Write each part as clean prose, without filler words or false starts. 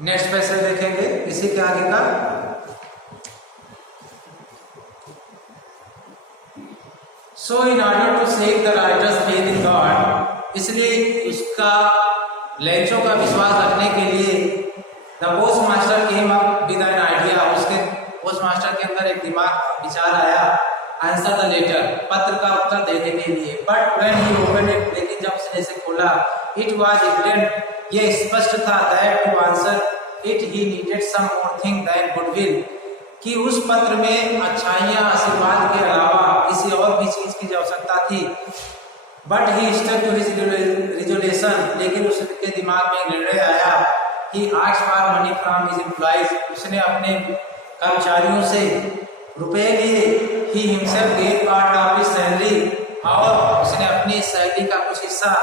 Next passage देखेंगे इसी के आगे का। So in order to save the writer's faith in God, इसलिए उसका लेंचो का विश्वास रखने के लिए the post master came up with an idea, उसके पोस्ट मास्टर के अंदर एक दिमाग विचार आया, आंसर द लेटर, पत्र का उत्तर देने के लिए। But when he open it, लेकिन जब उसने इसे खोला, इट वाज एविडेंट, ये स्पष्ट था, that to answer it he needed some more thing than goodwill, कि उस पत्र में अच्छाइयां आशीर्वाद के अलावा किसी और भी चीज की आवश्यकता थी। But he stuck to his resolution, लेकिन उसके दिमाग में निर्णय आया कि ask for money from his employees, उसने अपने कर्मचारियों से रुपए लिए। He himself gave part of his salary, और उसने अपनी सैलरी का कुछ हिस्सा,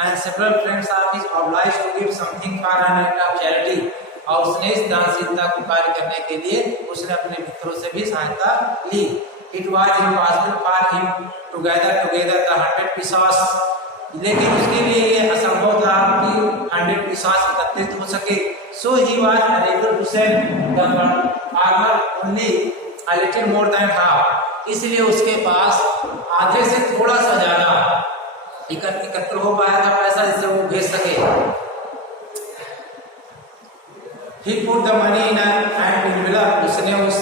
and several friends of his obliged to give something for an act of charity, और उसने इस दानशीलता को कार्य करने के लिए उसने अपने मित्रों से भी सहायता ली। It was impossible for him to gather together the 100 pesos, लेकिन उसके लिए ये असंभव था कि 100 पीसॉस एकत्रित हो सके। So he was unable to send the farmer only a little more than half, इसलिए उसके पास आधे से थोड़ा सा ज्यादा एकत्र हो पाया था पैसा जिससे वो भेज सके। He put the money in an envelope, उसने उस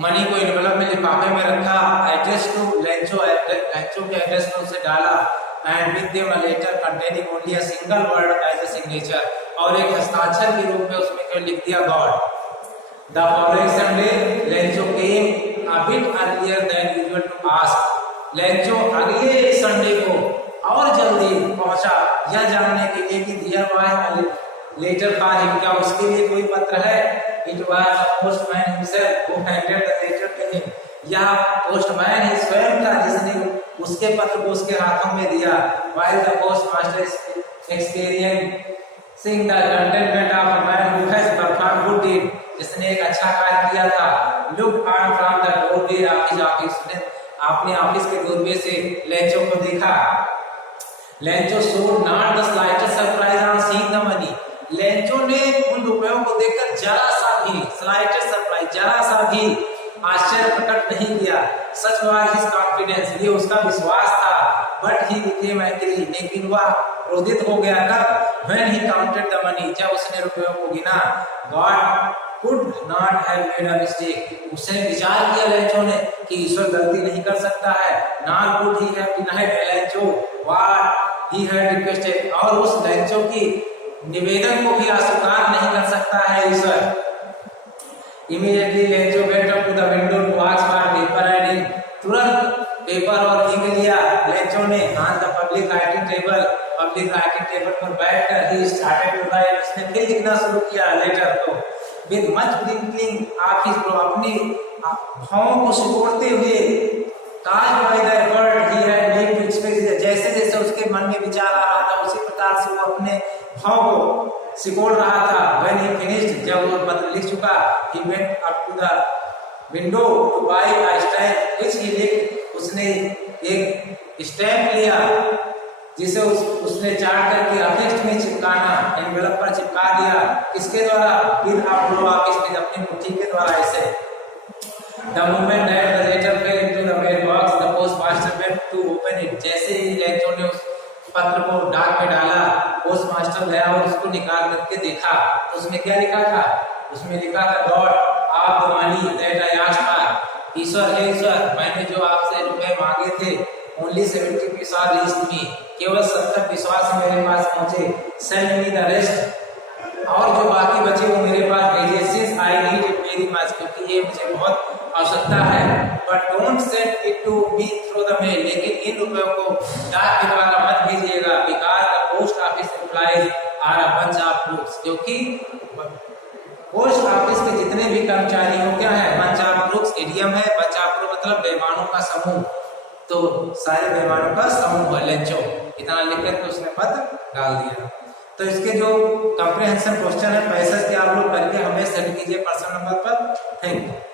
मनी को एनवेलप में लिफाफे में रखा, एड्रेस टू लेंचो, लेंचो के एड्रेस में उसे डाला, and with them a letter containing only a single word as a signature, और एक हस्ताक्षर के रूप में उसमें केवल लिख दिया God. The following Sunday Lencho came a bit earlier than usual to ask, Lencho अगले संडे को और जल्दी पहुंचा यह जानने के लिए कि there was letter for him, क्या उसके लिए कोई पत्र है। It was the postman himself who handed the letter to him, यह पोस्टमैन ही स्वयं था जिसने उसके पत्र को उसके हाथों में दिया। While the postmaster experiencing the contentment of a man who has performed good deed, जिसने एक अच्छा कार्य किया था, look on from the doorway of his office, ने अपने ऑफिस के डोरवे से लेंचो को देखा। Lencho showed not the slightest surprise on seeing the money, Lencho ने उन रुपयों को देखकर जरा सा भी, स्लाइटेस्ट सरप्राइज, जरा सा भी आश्चर्य प्रकट नहीं किया। सच वाज हिज कॉन्फिडेंस, ये उसका विश्वास था। बट ही बिकेम एंग्री, लेकिन वह क्रोधित हो गया कब, when he counted the money, जब उसने रुपयों को गिना। God could not have made a mistake, उसने विचार किया लेंचो ने कि ईश्वर गलती नहीं कर सकता है। Not could he have denied Lencho what he had requested, और उस लेंचो की निवेदन को भी अस्वीकार नहीं कर सकता है ईश्वर। Immediately Lencho went up to the window to ask for paper and ink, तुरंत पेपर और इंक लिया लेंचो ने। On the public writing table, public writing table पर बैठकर ही स्टार्टेड टू राइट, उसने फिर लिखना शुरू किया लेटर को। With much blinking of his brow, अपनी भावों को सिकोड़ते हुए, cause by the effort he had made to express, जैसे जैसे उसके मन में विचार आ रहा था उसी प्रकार से वो अपने भाव को सिकोड़ रहा था। When he finished, जब वो पत्र लिख चुका, he went up to the window to buy a stamp, which he licked, उसने एक स्टैम्प लिया जिसे उसने चाट करके अफिक्स में चिपकाना, एनवेलप पर चिपका दिया। किसके द्वारा, with a blow of his, अपनी मुट्ठी के द्वारा। इसे The moment that the letter fell into the mailbox, the postmaster went to open it, जैसे ही लेंचो ने उस पत्र को डाक में डाला, पोस्टमास्टर गया और उसको निकाल करके देखा, तो उसमें क्या लिखा था, उसमें लिखा था God of the money that I asked for, ईश्वर है ईश्वर, मैंने जो आपसे रुपए मांगे थे, ओनली 70 पीसॉस रीच्ड मी, केवल 70 पीसॉस मेरे पास पहुंचे। सेंड मी द रेस्ट, और जो बाकी बचे वो मेरे पास भेजिए। Since I need it very much, क्योंकि ये मुझे बहुत आवश्यकता है। But don't send it to me through the mail, लेकिन इन रुपयों को डाक के द्वारा मत भेजिएगा। Because the post office employees are a bunch of crooks, क्योंकि पोस्ट ऑफिस के जितने भी कर्मचारी हो क्या है, बंच ऑफ क्रूक्स, इडियम है। बंच ऑफ क्रूक्स मतलब बेईमानों का समूह, तो सारे बेईमानों का समूह है लेंचो। इतना लिख करके उसने पत्र डाल दिया। तो इसके जो कॉम्प्रिहेंशन क्वेश्चन है पैसेज के आप लोग करके हमें सेंड कीजिए पर्सनल नंबर पर। Thank you.